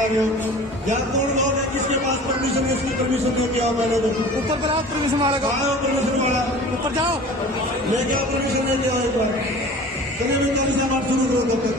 चला गया। या कौन लोग है जिसके पास परमिशन है, इसकी परमिशन लेके आओ। मैंने ऊपर पर आओ, परमिशन वाला को परमिशन वाला ऊपर जाओ, लेके आओ, परमिशन लेके आओ एक बार। चलिए विद्यार्थी साहब आप शुरू करो तब तक।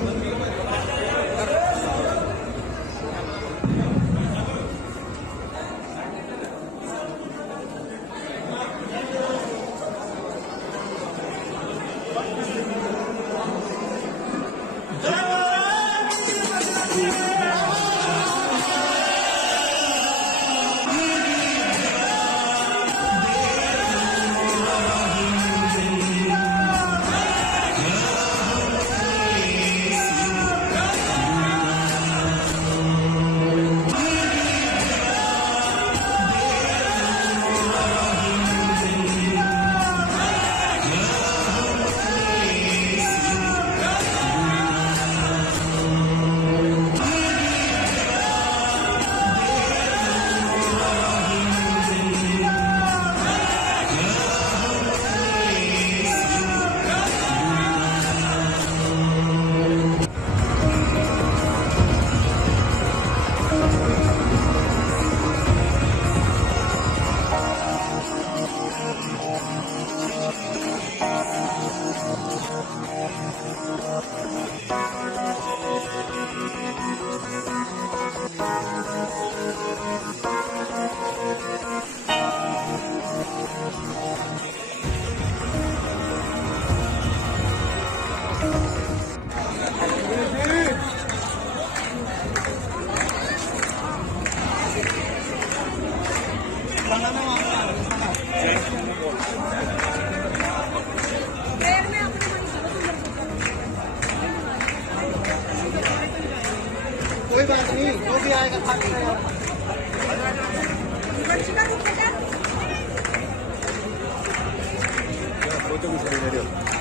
कोई बात नहीं, जो भी आएगा खा लेगा।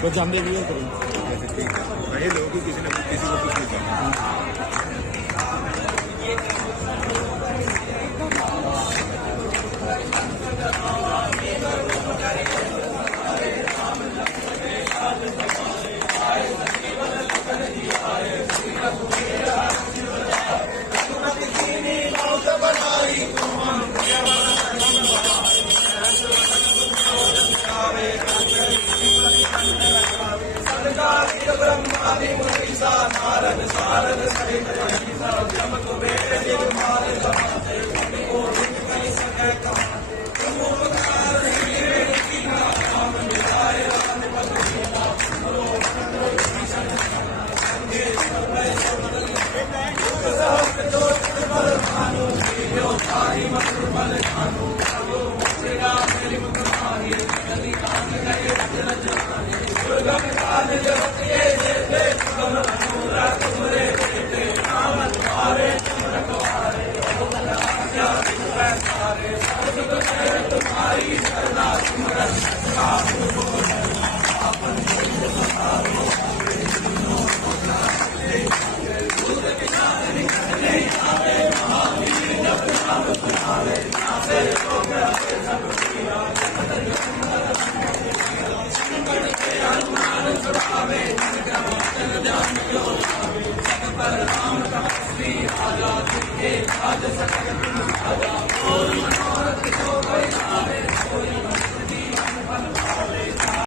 वो जान दे दिया करें लोगों को किसी ने किसी को कुछ नहीं कहा। Hallelujah.